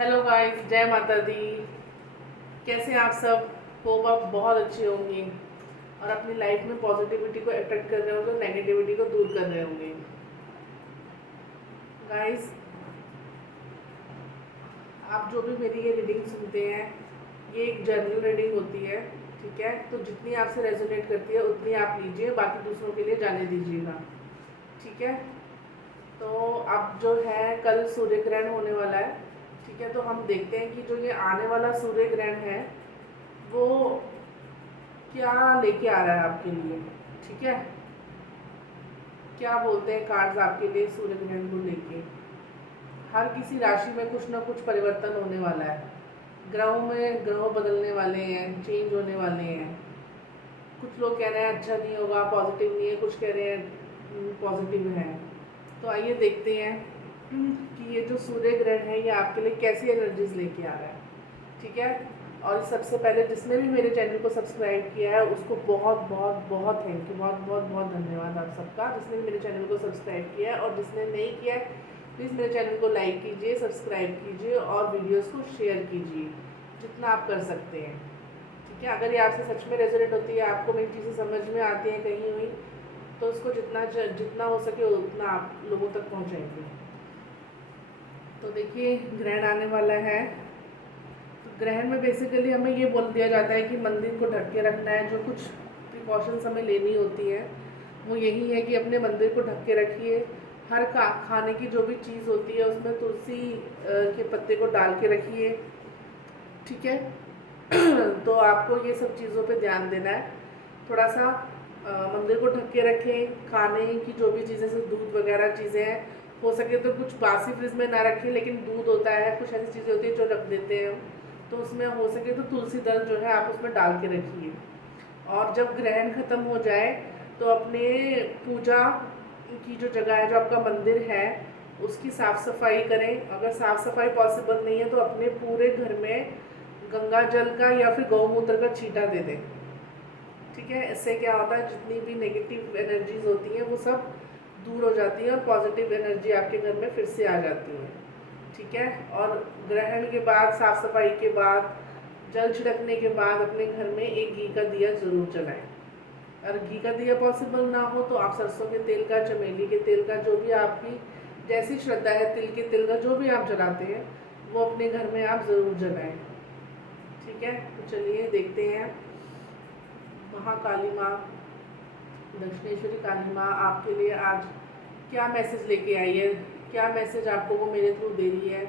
Hello guys, जय माता दी। कैसे हैं आप सब? होप आप बहुत अच्छे होंगे और अपनी लाइफ में पॉजिटिविटी को अट्रैक्ट कर रहे होंगे, नेगेटिविटी को दूर कर रहे होंगे। गाइस, आप जो भी मेरी ये रीडिंग सुनते हैं, ये एक जनरल रीडिंग होती है, ठीक है? तो जितनी आपसे रेजोनेट करती है उतनी आप लीजिए, बाकी दूसरों के लिए जाने दीजिएगा, ठीक है? तो अब जो है कल सूर्य ग्रहण होने वाला है, ठीक है? तो हम देखते हैं कि जो ये आने वाला सूर्य ग्रहण है वो क्या लेके आ रहा है आपके लिए, ठीक है? क्या बोलते हैं कार्ड्स आपके लिए सूर्य ग्रहण को लेके? हर किसी राशि में कुछ ना कुछ परिवर्तन होने वाला है। ग्रहों में ग्रह बदलने वाले हैं, चेंज होने वाले हैं। कुछ लोग कह रहे हैं अच्छा नहीं होगा, पॉजिटिव नहीं है, कुछ कह रहे हैं पॉजिटिव है। तो आइए देखते हैं कि ये जो सूर्य ग्रहण है ये आपके लिए कैसी एनर्जीज लेके आ रहा है, ठीक है? और सबसे पहले जिसने भी मेरे चैनल को सब्सक्राइब किया है उसको बहुत बहुत बहुत थैंक यू, बहुत बहुत बहुत धन्यवाद आप सबका, जिसने भी मेरे चैनल को सब्सक्राइब किया है। और जिसने नहीं किया है प्लीज़ मेरे चैनल को लाइक कीजिए, सब्सक्राइब कीजिए और वीडियोस को शेयर कीजिए जितना आप कर सकते हैं, ठीक है? अगर ये आपसे सच में रेजोनेट होती है, आपको मेरी चीज़ें समझ में आती हैं कहीं हुई, तो उसको जितना हो सके उतना आप लोगों तक पहुँचाएंगे। तो देखिए, ग्रहण आने वाला है। ग्रहण में बेसिकली हमें ये बोल दिया जाता है कि मंदिर को ढक के रखना है। जो कुछ प्रिकॉशंस हमें लेनी होती है वो यही है कि अपने मंदिर को ढक के रखिए। हर खाने की जो भी चीज़ होती है उसमें तुलसी के पत्ते को डाल के रखिए, ठीक है? तो आपको ये सब चीज़ों पे ध्यान देना है। थोड़ा सा मंदिर को ढक के रखें। खाने की जो भी चीज़ें जैसे दूध वगैरह चीज़ें हैं, हो सके तो कुछ बासी फ्रिज में ना रखें, लेकिन दूध होता है, कुछ ऐसी चीज़ें होती है जो रख देते हैं, तो उसमें हो सके तो तुलसी दल जो है आप उसमें डाल के रखिए। और जब ग्रहण खत्म हो जाए तो अपने पूजा की जो जगह है, जो आपका मंदिर है, उसकी साफ़ सफाई करें। अगर साफ़ सफाई पॉसिबल नहीं है तो अपने पूरे घर में गंगा जल का या फिर गौमूत्र का छींटा दे दें, ठीक है? इससे क्या होता है, जितनी भी नेगेटिव एनर्जीज होती हैं वो सब दूर हो जाती है और पॉजिटिव एनर्जी आपके घर में फिर से आ जाती है, ठीक है? और ग्रहण के बाद, साफ सफाई के बाद, जल छिड़कने के बाद अपने घर में एक घी का दिया ज़रूर जलाएं। अगर घी का दिया पॉसिबल ना हो तो आप सरसों के तेल का, चमेली के तेल का, जो भी आपकी जैसी श्रद्धा है, तिल के तेल का जो भी आप जलाते हैं वो अपने घर में आप ज़रूर जलाएं, ठीक है? तो चलिए देखते हैं महाकाली माँ, दक्षिणेश्वरी काली माँ आपके लिए आज क्या मैसेज लेके आई है, क्या मैसेज आपको वो मेरे थ्रू दे रही है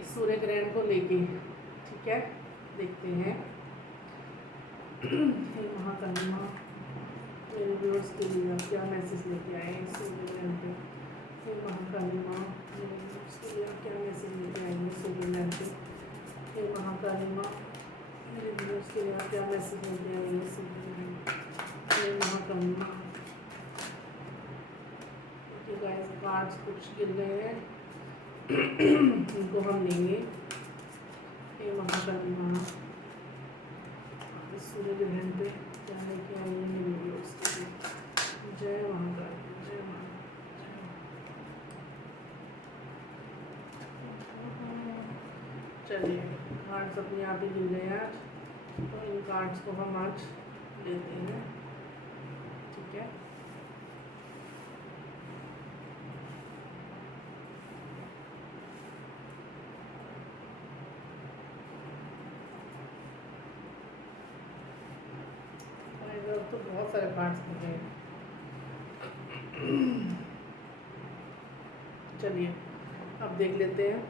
इस सूर्य ग्रहण को लेके, ठीक है? देखते हैं। हे महाकाली माँ, मेरे व्यूअर्स के लिए आप क्या मैसेज लेके आए हैं इस सूर्य ग्रहण पे? हे महाकाली माँ, मेरे व्यूअर्स के लिए आप क्या मैसेज लेके आए हैं इस सूर्य ग्रहण पे? हे महाकाली माँ, मेरे व्यूअर्स के लिए आप क्या मैसेज लेके आए हैं इस सूर्य ग्रहण पे? हे महाकाली माँ, गाइस कार्ड्स कुछ गिर गए हैं इनको हम लेंगे। हे महाकाली माँ, इस सूर्य ग्रहण पे क्या लेके आई है मेरे व्यूअर्स के लिए? जय महाकाली, जय माँ, जय माँ। चलिए, कार्ड्स अपने आप ही गिर गए आज, तो इन कार्ड्स को हम आज लेते हैं, ठीक है? तो बहुत सारे कार्ड्स मिले हैं। चलिए अब देख लेते हैं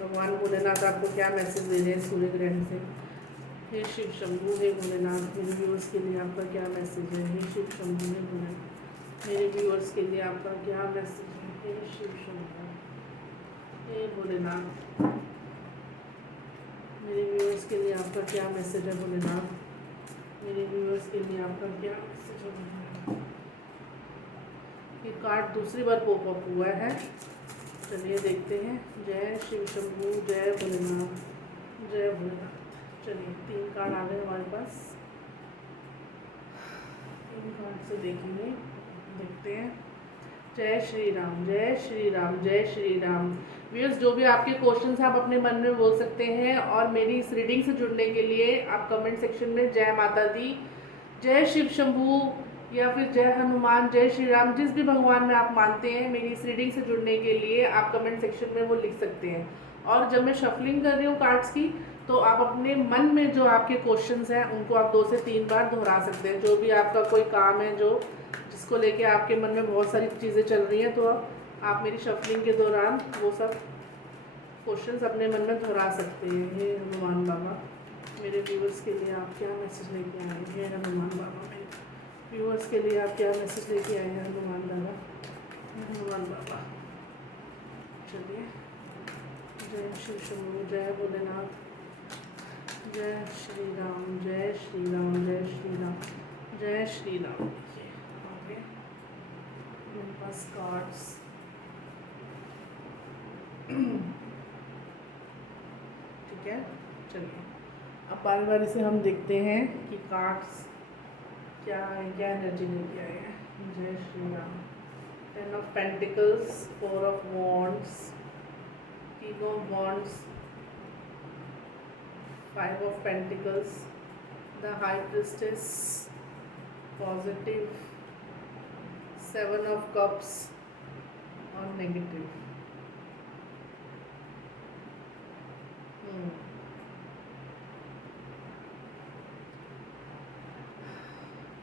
भगवान भोलेनाथ आपको क्या मैसेज दे रहे हैं सूर्य ग्रहण से। हे शिव शंभू, हे भोलेनाथ, मेरे व्यूअर्स के लिए आपका क्या मैसेज है? हे शिव शंभू, हे भोलेनाथ, मेरे व्यूअर्स के लिए आपका क्या मैसेज है? हे शिव शंभू, हे भोलेनाथ, मेरे व्यूअर्स के लिए आपका क्या मैसेज है? भोलेनाथ, मेरे व्यूअर्स के लिए आपका क्या मैसेज है? ये कार्ड दूसरी बार पॉप अप हुआ है। चलिए देखते हैं। जय शिव शंभू, जय भोलेनाथ, जय भोलेनाथ। चलिए 3 कार्ड आ गए हमारे पास। इन कार्ड से देखेंगे, देखते हैं। जय श्री राम, जय श्री राम, जय श्री राम। व्यूअर्स, जो भी आपके क्वेश्चंस हैं आप अपने मन में बोल सकते हैं, और मेरी इस रीडिंग से जुड़ने के लिए आप कमेंट सेक्शन में जय माता दी, जय शिव शंभू, या फिर जय हनुमान, जय श्री राम, जिस भी भगवान में आप मानते हैं, मेरी इस रीडिंग से जुड़ने के लिए आप कमेंट सेक्शन में वो लिख सकते हैं। और जब मैं शफलिंग कर रही हूँ कार्ड्स की, तो आप अपने मन में जो आपके क्वेश्चंस हैं उनको आप 2 से 3 बार दोहरा सकते हैं। जो भी आपका कोई काम है जो जिसको लेके आपके मन में बहुत सारी चीज़ें चल रही हैं, तो आप मेरी शफलिंग के दौरान वो सब क्वेश्चंस अपने मन में दोहरा सकते हैं। हे हनुमान बाबा, मेरे व्यूअर्स के लिए आप क्या मैसेज लेके आए हैं? हे हनुमान बाबा, मेरे व्यूअर्स के लिए आप क्या मैसेज लेके आए हैं? हनुमान बाबा, हनुमान बाबा, चलिए। जय श्री शंभू, जय भोलेनाथ, जय श्री राम, जय श्री राम, जय श्री राम, जय श्री राम। ओके, मेरे पास कार्ड्स ठीक है। चलिए, अब बारी बारी से हम देखते हैं कि कार्ड्स क्या है, क्या एनर्जी लेके आए हैं। जय Shri Ram. 10 of pentacles, 4 of wands, 3 of wands, 5 of Pentacles, the High Priestess, positive, 7 of Cups, और negative।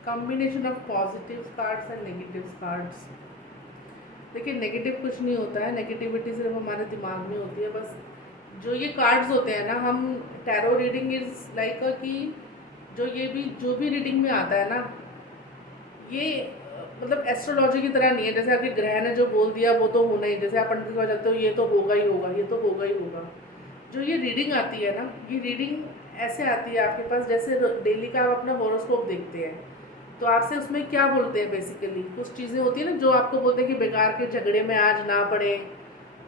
Combination of positive cards and negative cards। देखिए, नेगेटिव कुछ नहीं होता है, नेगेटिविटी सिर्फ हमारे दिमाग में होती है। बस जो ये कार्ड्स होते हैं ना, हम टैरो रीडिंग इज लाइक कि जो भी रीडिंग में आता है ना, ये मतलब एस्ट्रोलॉजी की तरह नहीं है। जैसे आपके ग्रह ने जो बोल दिया वो तो होना ही, जैसे आप पंडित के पास जाते हो ये तो होगा ही होगा, ये तो होगा ही होगा। जो ये रीडिंग आती है ना, ये रीडिंग ऐसे आती है आपके पास, जैसे डेली का आप अपना हॉरोस्कोप देखते हैं, तो आपसे उसमें क्या बोलते हैं बेसिकली, कुछ चीज़ें होती है ना जो आपको बोलते हैं कि बेकार के झगड़े में आज ना पड़े,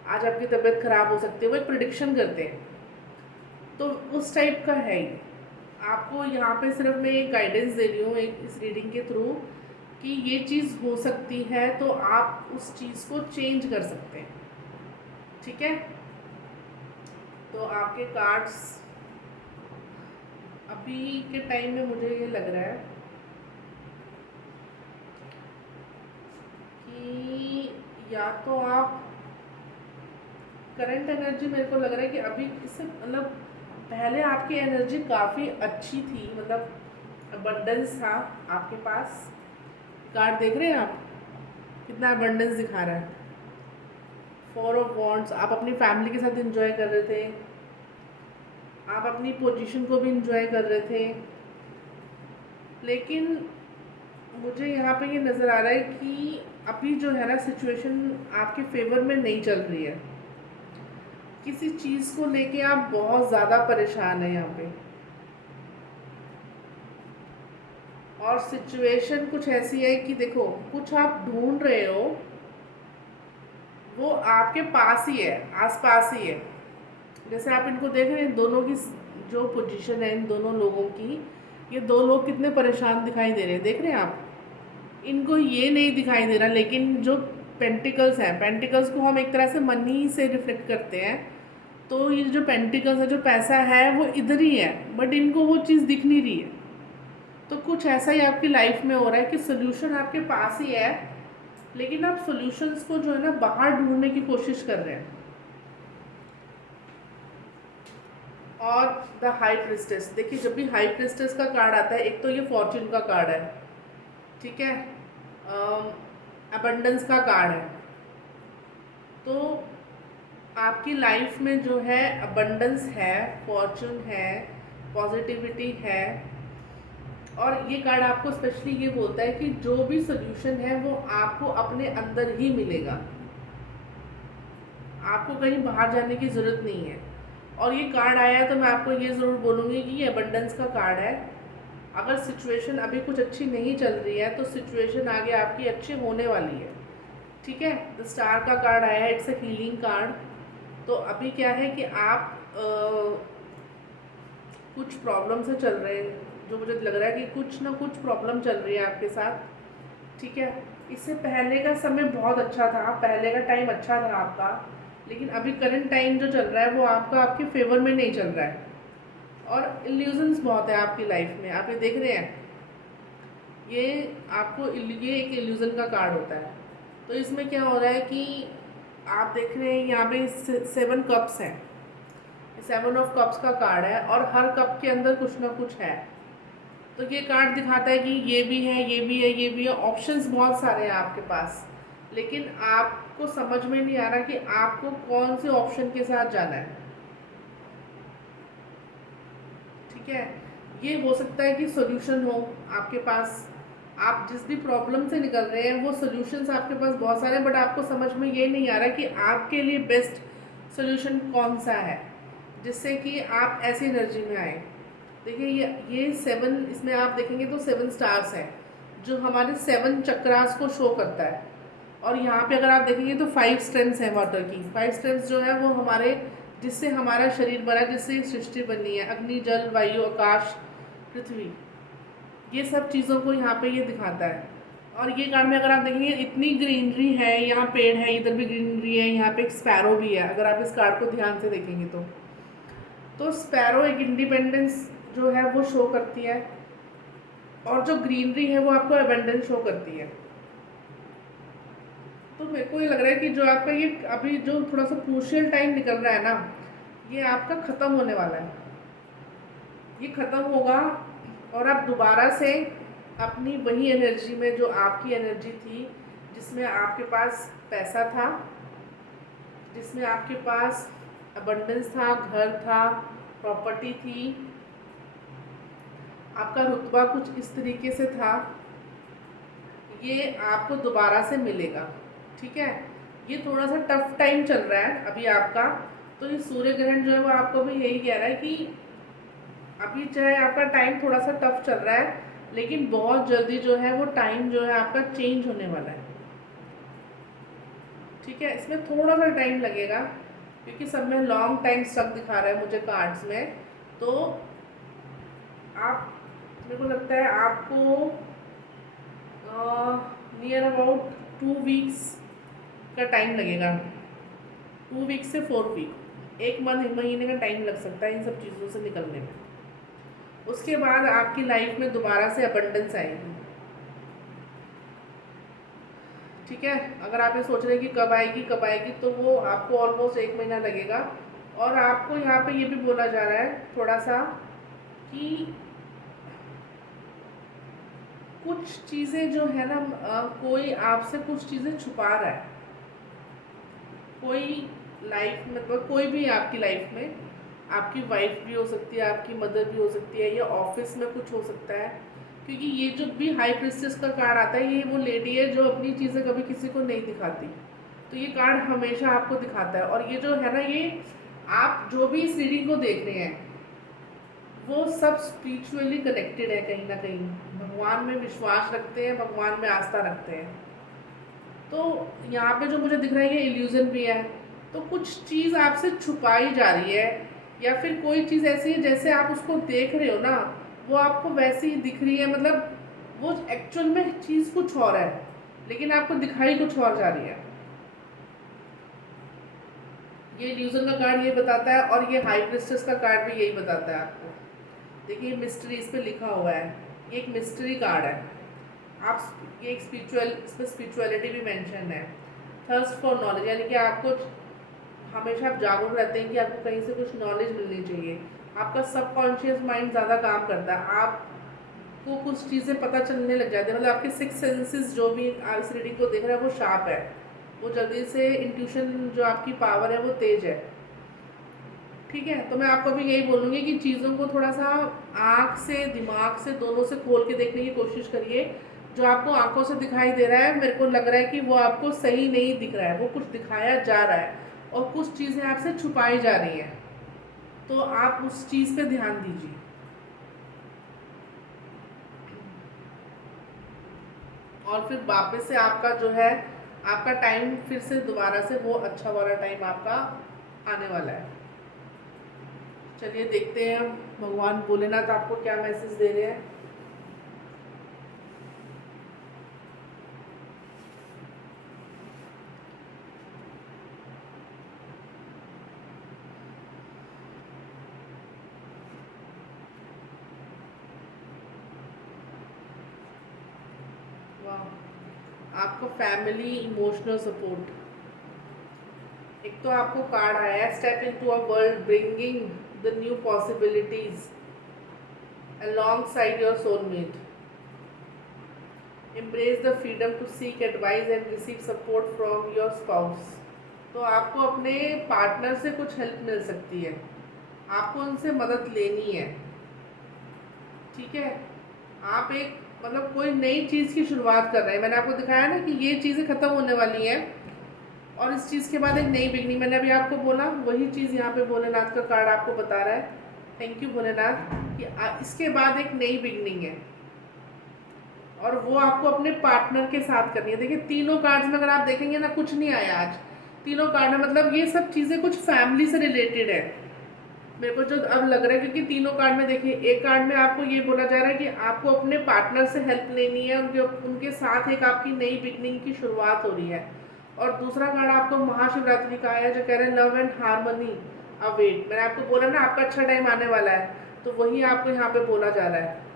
आज आपकी तबीयत ख़राब हो सकती है, वो एक प्रिडिक्शन करते हैं। तो उस टाइप का है ये। आपको यहाँ पे सिर्फ मैं एक गाइडेंस दे रही हूँ एक इस रीडिंग के थ्रू कि ये चीज़ हो सकती है, तो आप उस चीज़ को चेंज कर सकते हैं। ठीक है, तो आपके कार्ड्स अभी के टाइम में मुझे ये लग रहा है कि या तो आप करंट एनर्जी, मेरे को लग रहा है कि अभी इससे मतलब पहले आपकी एनर्जी काफ़ी अच्छी थी, मतलब अबंडेंस था आपके पास। कार्ड देख रहे हैं आप कितना अबंडेंस दिखा रहा है। 4 ऑफ वॉन्ड्स, आप अपनी फैमिली के साथ एंजॉय कर रहे थे, आप अपनी पोजीशन को भी एंजॉय कर रहे थे, लेकिन मुझे यहाँ पे ये नज़र आ रहा है कि अभी जो है ना सिचुएशन आपके फेवर में नहीं चल रही है। किसी चीज़ को लेके आप बहुत ज़्यादा परेशान हैं यहाँ पे, और सिचुएशन कुछ ऐसी है कि देखो, कुछ आप ढूंढ रहे हो, वो आपके पास ही है, आसपास ही है। जैसे आप इनको देख रहे हैं, दोनों की जो पोजीशन है इन दोनों लोगों की, ये 2 लोग कितने परेशान दिखाई दे रहे हैं, देख रहे हैं आप। इनको ये नहीं दिखाई दे रहा, लेकिन जो पेंटिकल्स हैं, पेंटिकल्स को हम एक तरह से मनी से रिफ्लेक्ट करते हैं, तो ये जो पेंटिकल्स है, जो पैसा है, वो इधर ही है, बट इनको वो चीज़ दिख नहीं रही है। तो कुछ ऐसा ही आपकी लाइफ में हो रहा है कि सोल्यूशन आपके पास ही है, लेकिन आप सॉल्यूशंस को जो है ना बाहर ढूंढने की कोशिश कर रहे हैं। और द हाई प्रिस्टेस, देखिए जब भी हाई प्रिस्टेस का कार्ड आता है, एक तो ये फॉर्च्यून का कार्ड है, ठीक है, अबंडेंस का कार्ड है। तो आपकी लाइफ में जो है अबंडेंस है, फॉर्च्यून है, पॉजिटिविटी है, और ये कार्ड आपको स्पेशली ये बोलता है कि जो भी सोल्यूशन है वो आपको अपने अंदर ही मिलेगा, आपको कहीं बाहर जाने की ज़रूरत नहीं है। और ये कार्ड आया है तो मैं आपको ये ज़रूर बोलूँगी कि ये अबंडेंस का कार्ड है। अगर सिचुएशन अभी कुछ अच्छी नहीं चल रही है, तो सिचुएशन आगे आपकी अच्छी होने वाली है। ठीक है, द स्टार का कार्ड आया है, इट्स अ हीलिंग कार्ड। तो अभी क्या है कि आप कुछ प्रॉब्लम से चल रहे हैं, जो मुझे लग रहा है कि कुछ ना कुछ प्रॉब्लम चल रही है आपके साथ। ठीक है, इससे पहले का समय बहुत अच्छा था, पहले का टाइम अच्छा था आपका, लेकिन अभी करंट टाइम जो चल रहा है वो आपका आपके फेवर में नहीं चल रहा है, और इल्यूजन्स बहुत है आपकी लाइफ में। आप ये देख रहे हैं, ये ये एक इल्यूजन का कार्ड होता है। तो इसमें क्या हो रहा है कि आप देख रहे हैं यहाँ पे 7 कप्स हैं, 7 ऑफ कप्स का कार्ड है, और हर कप के अंदर कुछ ना कुछ है। तो ये कार्ड दिखाता है कि ये भी है, ये भी है, ये भी है, ऑप्शंस बहुत सारे हैं आपके पास, लेकिन आपको समझ में नहीं आ रहा कि आपको कौन से ऑप्शन के साथ जाना है। ठीक है, ये हो सकता है कि सॉल्यूशन हो आपके पास, आप जिस भी प्रॉब्लम से निकल रहे हैं वो सॉल्यूशंस आपके पास बहुत सारे हैं, बट आपको समझ में ये नहीं आ रहा कि आपके लिए बेस्ट सॉल्यूशन कौन सा है जिससे कि आप ऐसी एनर्जी में आए। देखिए ये 7, इसमें आप देखेंगे तो 7 स्टार्स है जो हमारे 7 चक्रास को शो करता है। और यहाँ पे अगर आप देखेंगे तो 5 स्ट्रेंथ्स है वाटर की। 5 स्ट्रेंथ्स जो है वो हमारे, जिससे हमारा शरीर बना, जिससे सृष्टि बनी है, अग्नि, जल, वायु, आकाश, पृथ्वी, ये सब चीज़ों को यहाँ पे ये दिखाता है। और ये कार्ड में अगर आप देखेंगे इतनी ग्रीनरी है, यहाँ पेड़ है, इधर भी ग्रीनरी है, यहाँ पे एक स्पैरो भी है। अगर आप इस कार्ड को ध्यान से देखेंगे तो स्पैरो एक इंडिपेंडेंस जो है वो शो करती है, और जो ग्रीनरी है वो आपको एबंडेंस शो करती है। तो मेरे को ये लग रहा है कि जो आपका ये अभी जो थोड़ा सा क्रूशियल टाइम निकल रहा है ना, ये आपका ख़त्म होने वाला है। ये ख़त्म होगा और आप दोबारा से अपनी वही एनर्जी में, जो आपकी एनर्जी थी, जिसमें आपके पास पैसा था, जिसमें आपके पास अबंडेंस था, घर था, प्रॉपर्टी थी, आपका रुतबा कुछ इस तरीके से था, ये आपको दोबारा से मिलेगा। ठीक है, ये थोड़ा सा टफ टाइम चल रहा है अभी आपका। तो ये सूर्य ग्रहण जो है वो आपको भी यही कह रहा है कि अभी चाहे आपका टाइम थोड़ा सा टफ चल रहा है, लेकिन बहुत जल्दी जो है वो टाइम जो है आपका चेंज होने वाला है। ठीक है, इसमें थोड़ा सा टाइम लगेगा क्योंकि सब में लॉन्ग टाइम स्टक दिखा रहा है मुझे कार्ड्स में। तो आप, मेरे को लगता है आपको नियर अबाउट 2 वीक्स का टाइम लगेगा, 2 वीक से 4 वीक, 1 महीने का टाइम लग सकता है इन सब चीज़ों से निकलने में। उसके बाद आपकी लाइफ में दोबारा से अबंडेंस आएगी। ठीक है, अगर आप ये सोच रहे हैं कि कब आएगी कब आएगी, तो वो आपको ऑलमोस्ट 1 महीना लगेगा। और आपको यहाँ पे ये भी बोला जा रहा है थोड़ा सा कि कुछ चीज़ें जो है ना, कोई आपसे कुछ चीज़ें छुपा रहा है। कोई लाइफ में, मतलब कोई भी आपकी लाइफ में, आपकी वाइफ भी हो सकती है, आपकी मदर भी हो सकती है, या ऑफिस में कुछ हो सकता है। क्योंकि ये जो भी हाई प्रिस्टेस का कार्ड आता है, ये वो लेडी है जो अपनी चीज़ें कभी किसी को नहीं दिखाती। तो ये कार्ड हमेशा आपको दिखाता है। और ये जो है ना, ये आप जो भी इस रीडिंग को देख रहे हैं वो सब स्पिरिचुअली कनेक्टेड है कहीं ना कहीं, भगवान में विश्वास रखते हैं, भगवान में आस्था रखते हैं। तो यहाँ पे जो मुझे दिख रहा है ये इल्यूजन भी है। तो कुछ चीज़ आपसे छुपाई जा रही है, या फिर कोई चीज़ ऐसी है जैसे आप उसको देख रहे हो ना, वो आपको वैसी ही दिख रही है, मतलब वो एक्चुअल में चीज़ कुछ और है लेकिन आपको दिखाई कुछ और जा रही है। ये इल्यूजन का कार्ड ये बताता है, और ये हाई प्रिस्टेस का कार्ड भी यही बताता है आपको। देखिए मिस्ट्री इस पे लिखा हुआ है, ये एक मिस्ट्री कार्ड है। आप, ये एक स्पिरिचुअल, इसमें स्पिरिचुअलिटी भी मेंशन है। थर्स्ट फॉर नॉलेज, यानी कि आपको हमेशा आप जागरूक रहते हैं कि आपको कहीं से कुछ नॉलेज मिलनी चाहिए। आपका सबकॉन्शियस माइंड ज़्यादा काम करता है, आपको कुछ चीज़ें पता चलने लग जाती है, मतलब आपके 6 सेंसेस जो भी इस रीडिंग को देख रहा है वो शार्प है, वो जल्दी से इंट्यूशन जो आपकी पावर है वो तेज है। ठीक है, तो मैं आपको भी यही बोलूँगी कि चीज़ों को थोड़ा सा आँख से, दिमाग से, दोनों से खोल के देखने की कोशिश करिए। जो आपको आंखों से दिखाई दे रहा है, मेरे को लग रहा है कि वो आपको सही नहीं दिख रहा है, वो कुछ दिखाया जा रहा है और कुछ चीज़ें आपसे छुपाई जा रही हैं। तो आप उस चीज़ पे ध्यान दीजिए। और फिर वापस से आपका जो है, आपका टाइम फिर से दोबारा से वो अच्छा वाला टाइम आपका आने वाला है। चलिए देखते हैं भगवान भोलेनाथ आपको क्या मैसेज दे रहे हैं। वाह, आपको फैमिली इमोशनल सपोर्ट। एक तो आपको कार्ड आया है step into a world bringing the new possibilities alongside your soulmate. Embrace the freedom to seek advice and receive support from your spouse. तो आपको अपने पार्टनर से कुछ हेल्प मिल सकती है, आपको उनसे मदद लेनी है। ठीक है, आप एक मतलब कोई नई चीज़ की शुरुआत कर रहे हैं। मैंने आपको दिखाया ना कि ये चीज़ें ख़त्म होने वाली हैं और इस चीज़ के बाद एक नई बिगनिंग। मैंने अभी आपको बोला वही चीज़ यहाँ पे भोलेनाथ का कार्ड आपको बता रहा है। थैंक यू भोलेनाथ कि इसके बाद एक नई बिगनिंग है और वो आपको अपने पार्टनर के साथ करनी है। देखिए तीनों कार्ड्स में अगर आप देखेंगे ना, कुछ नहीं आया आज तीनों कार्ड में, मतलब ये सब चीज़ें कुछ फैमिली से रिलेटेड है मेरे को जो अब लग रहा है। क्योंकि तीनों कार्ड में देखिए, एक कार्ड में आपको ये बोला जा रहा है कि आपको अपने पार्टनर से हेल्प लेनी है, उनके साथ एक आपकी नई बिगनिंग की शुरुआत हो रही है। और दूसरा कार्ड आपको महाशिवरात्रि का आया जो कह रहे हैं लव एंड हारमोनी अवेट। मैंने आपको बोला ना आपका अच्छा टाइम आने वाला है, तो वही आपको यहाँ पे बोला जा रहा है।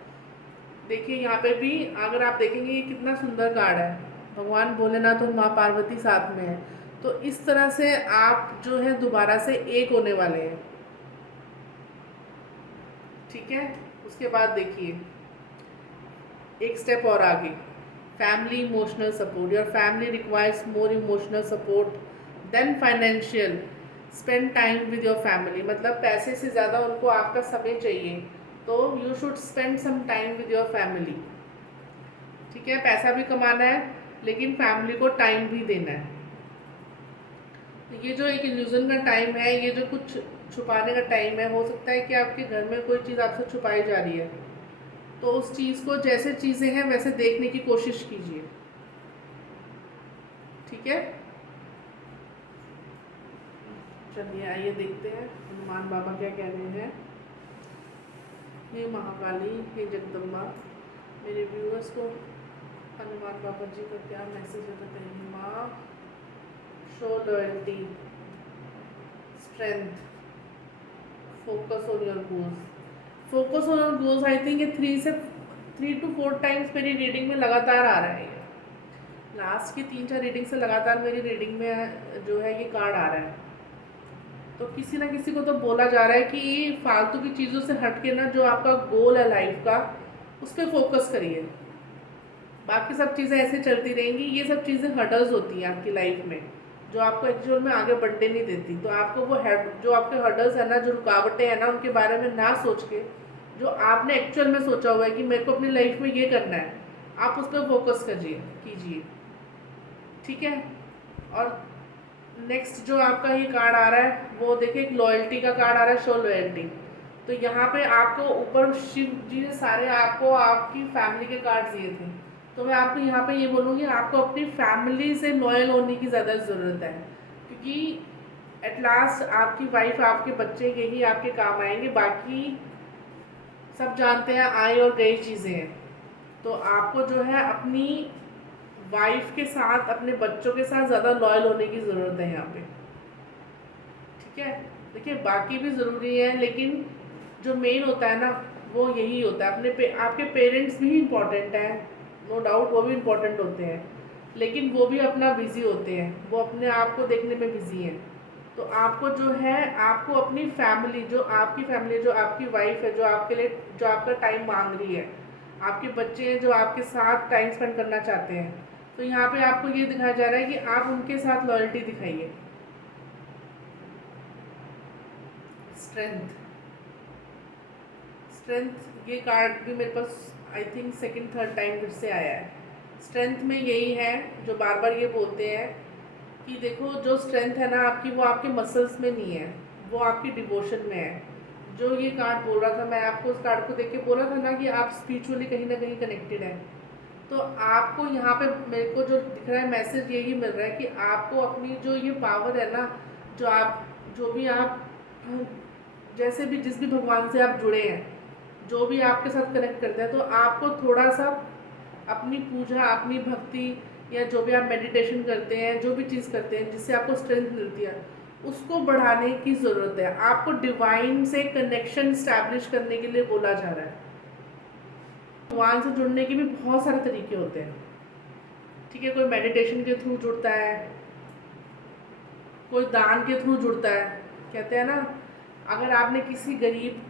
देखिए यहाँ पे भी अगर आप देखेंगे ये कितना सुंदर कार्ड है, भगवान भोलेनाथ और माँ पार्वती साथ में है। तो इस तरह से आप जो है दोबारा से एक होने वाले हैं। ठीक है, उसके बाद देखिए एक स्टेप और आगे, family emotional support. Your family requires more emotional support than financial. Spend time with your family, मतलब पैसे से ज़्यादा उनको आपका समय चाहिए, तो you should spend some time with your family. ठीक है, पैसा भी कमाना है लेकिन फैमिली को टाइम भी देना है। तो ये जो एक इल्यूजन का टाइम है, ये जो कुछ छुपाने का टाइम है, हो सकता है कि आपके घर में कोई चीज़ आपसे छुपाई जा रही है, तो उस चीज़ को जैसे चीज़ें हैं वैसे देखने की कोशिश कीजिए। ठीक है, चलिए आइए देखते हैं हनुमान बाबा क्या कह रहे हैं। हे महाकाली, हे जगदम्बा, मेरे व्यूअर्स को हनुमान बाबा जी का क्या मैसेज है बताइए। माँ, show loyalty, strength, focus on your goals. Focus on your goals, I think ये 3 to 4 टाइम्स मेरी रीडिंग में लगातार आ रहा है। लास्ट की 3-4 रीडिंग से लगातार मेरी रीडिंग में जो है ये कार्ड आ रहा है। तो किसी ना किसी को तो बोला जा रहा है कि फालतू की चीज़ों से हट के ना जो आपका गोल है लाइफ का, उस पर फोकस करिए। बाकी सब चीज़ें ऐसे चलती रहेंगी, ये सब चीज़ें हर्डल्स होती हैं आपकी लाइफ में जो आपको एक्चुअल में आगे बढ़ने नहीं देती। तो आपको वो जो आपके हर्डल्स है ना, जो रुकावटें हैं ना, उनके बारे में ना सोच के जो आपने एक्चुअल में सोचा हुआ है कि मेरे को अपनी लाइफ में ये करना है, आप उस पर फोकस कीजिए। ठीक है, और नेक्स्ट जो आपका ये कार्ड आ रहा है वो देखिए, एक लॉयल्टी का कार्ड आ रहा है, शो लॉयल्टी। तो यहाँ पे आपको ऊपर शिव जी ने सारे आपको आपकी फैमिली के कार्ड दिए थे, तो मैं आपको यहाँ पे ये बोलूँगी आपको अपनी फैमिली से लॉयल होने की ज़्यादा ज़रूरत है। क्योंकि एट लास्ट आपकी वाइफ, आपके बच्चे यही आपके काम आएंगे, बाकी सब जानते हैं आई और गई चीज़ें हैं। तो आपको जो है अपनी वाइफ के साथ, अपने बच्चों के साथ ज़्यादा लॉयल होने की ज़रूरत है यहाँ पे। ठीक है, देखिए बाकी भी ज़रूरी है लेकिन जो मेन होता है ना वो यही होता है। आपके पेरेंट्स भी इम्पॉर्टेंट हैं, नो डाउट वो भी इम्पॉर्टेंट होते हैं, लेकिन वो भी अपना बिज़ी होते हैं, वो अपने आप को देखने में बिज़ी हैं। तो आपको जो है, आपको अपनी फैमिली, जो आपकी फैमिली, जो आपकी वाइफ है, जो आपके लिए, जो आपका टाइम मांग रही है, आपके बच्चे हैं जो आपके साथ टाइम स्पेंड करना चाहते हैं, तो यहाँ पे आपको ये दिखाया जा रहा है कि आप उनके साथ लॉयल्टी दिखाइए। स्ट्रेंथ ये कार्ड भी मेरे पास आई थिंक 2nd-3rd टाइम फिर से आया है। स्ट्रेंथ में यही है जो बार बार ये बोलते हैं कि देखो जो स्ट्रेंथ है ना आपकी, वो आपके मसल्स में नहीं है, वो आपकी डिवोशन में है। जो ये कार्ड बोल रहा था, मैं आपको उस कार्ड को देख के बोला था ना कि आप स्पिरिचुअली कहीं ना कहीं कनेक्टेड हैं। तो आपको यहाँ पे मेरे को जो दिख रहा है मैसेज यही मिल रहा है कि आपको अपनी जो ये पावर है ना, जो भी आप जैसे भी जिस भी भगवान से आप जुड़े हैं, जो भी आपके साथ कनेक्ट करते हैं, तो आपको थोड़ा सा अपनी पूजा, अपनी भक्ति, या जो भी आप मेडिटेशन करते हैं, जो भी चीज़ करते हैं जिससे आपको स्ट्रेंथ मिलती है, उसको बढ़ाने की ज़रूरत है। आपको डिवाइन से कनेक्शन इस्टेब्लिश करने के लिए बोला जा रहा है। भगवान से जुड़ने के भी बहुत सारे तरीके होते हैं। ठीक है, कोई मेडिटेशन के थ्रू जुड़ता है, कोई दान के थ्रू जुड़ता है। कहते हैं ना, अगर आपने किसी गरीब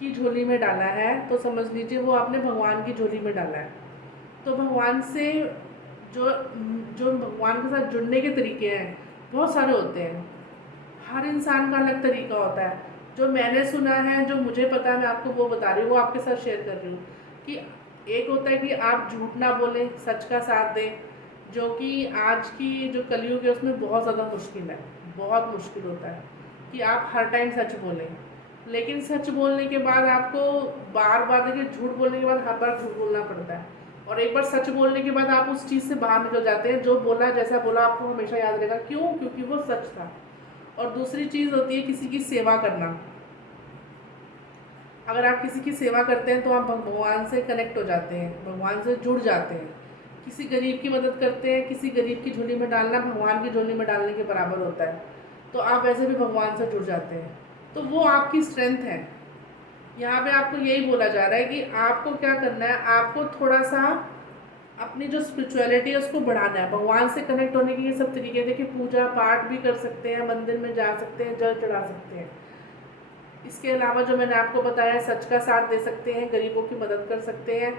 की झोली में डाला है तो समझ लीजिए वो आपने भगवान की झोली में डाला है। तो भगवान से जो जो भगवान के साथ जुड़ने के तरीके हैं बहुत सारे होते हैं। हर इंसान का अलग तरीका होता है। जो मैंने सुना है, जो मुझे पता है, मैं आपको वो बता रही हूँ, वो आपके साथ शेयर कर रही हूँ कि एक होता है कि आप झूठ ना बोलें, सच का साथ दें, जो कि आज की जो कलयुग है उसमें बहुत ज़्यादा मुश्किल है। बहुत मुश्किल होता है कि आप हर टाइम सच बोलें, लेकिन सच बोलने के बाद आपको बार बार, देखिए, झूठ बोलने के बाद हर बार झूठ बोलना पड़ता है, और एक बार सच बोलने के बाद आप उस चीज़ से बाहर निकल जाते हैं। जो बोला, जैसा बोला, आपको हमेशा याद रहेगा। क्यों? क्योंकि वो सच था। और दूसरी चीज़ होती है किसी की सेवा करना। अगर आप किसी की सेवा करते हैं तो आप भगवान से कनेक्ट हो जाते हैं, भगवान से जुड़ जाते हैं। किसी गरीब की मदद करते हैं, किसी गरीब की झोली में डालना भगवान की झोली में डालने के बराबर होता है। तो आप वैसे भी भगवान से जुड़ जाते हैं। तो वो आपकी स्ट्रेंथ है। यहाँ पे आपको यही बोला जा रहा है कि आपको क्या करना है, आपको थोड़ा सा अपनी जो स्पिरिचुअलिटी है उसको बढ़ाना है। भगवान से कनेक्ट होने के ये सब तरीके, देखिए, पूजा पाठ भी कर सकते हैं, मंदिर में जा सकते हैं, जल चढ़ा सकते हैं। इसके अलावा जो मैंने आपको बताया, सच का साथ दे सकते हैं, गरीबों की मदद कर सकते हैं।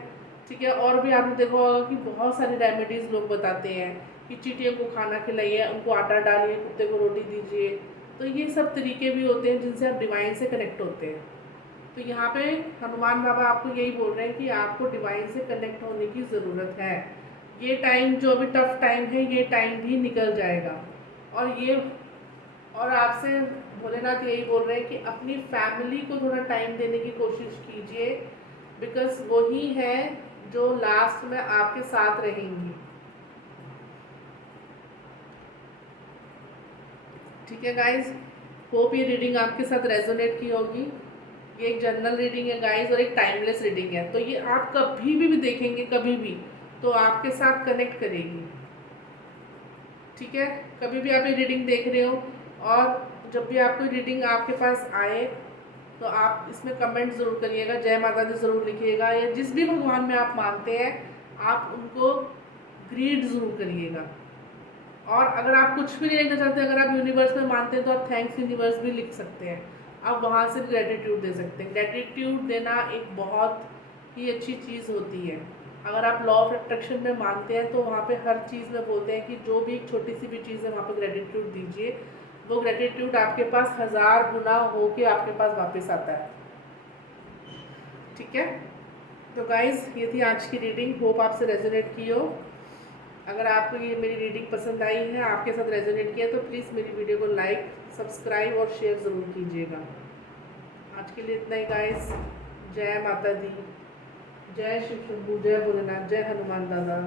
ठीक है, और भी आपने देखा होगा कि बहुत सारी रेमेडीज़ लोग बताते हैं कि चींटियों को खाना खिलाइए, उनको आटा डालिए, कुत्ते को रोटी दीजिए। तो ये सब तरीके भी होते हैं जिनसे आप डिवाइन से कनेक्ट होते हैं। तो यहाँ पे हनुमान बाबा आपको यही बोल रहे हैं कि आपको डिवाइन से कनेक्ट होने की ज़रूरत है। ये टाइम, जो अभी टफ टाइम है, ये टाइम भी निकल जाएगा। और आपसे भोलेनाथ यही बोल रहे हैं कि अपनी फैमिली को थोड़ा टाइम देने की कोशिश कीजिए, बिकॉज वही है जो लास्ट में आपके साथ रहेंगी। ठीक है गाइज, होप ये रीडिंग आपके साथ रेजोनेट की होगी। ये एक जनरल रीडिंग है गाइज, और एक टाइमलेस रीडिंग है। तो ये आप कभी भी देखेंगे, कभी भी, तो आपके साथ कनेक्ट करेगी। ठीक है, कभी भी आप ये रीडिंग देख रहे हो, और जब भी आपको रीडिंग आपके पास आए तो आप इसमें कमेंट ज़रूर करिएगा, जय माता दी ज़रूर लिखिएगा, या जिस भी भगवान में आप मानते हैं आप उनको ग्रीड ज़रूर करिएगा। और अगर आप कुछ भी नहीं लिखना चाहते, अगर आप यूनिवर्स में मानते हैं तो आप थैंक्स यूनिवर्स भी लिख सकते हैं। आप वहाँ से ग्रेटिट्यूड दे सकते हैं। ग्रेटिट्यूड देना एक बहुत ही अच्छी चीज़ होती है। अगर आप लॉ ऑफ अट्रैक्शन में मानते हैं तो वहाँ पे हर चीज़ में बोलते हैं कि जो भी एक छोटी सी भी चीज़ है वहाँ पे ग्रेटिट्यूड दीजिए, वो ग्रेटिट्यूड आपके पास 1000 गुना हो के आपके पास वापस आता है। ठीक है, तो गाइज, ये थी आज की रीडिंग। होप आपसे रेजोनेट की हो। अगर आपको ये मेरी रीडिंग पसंद आई है, आपके साथ रेजोनेट किया, तो प्लीज़ मेरी वीडियो को लाइक, सब्सक्राइब और शेयर ज़रूर कीजिएगा। आज के लिए इतना ही गाइस। जय माता दी, जय शिव शंभू, जय भोलेनाथ, जय हनुमान दादा।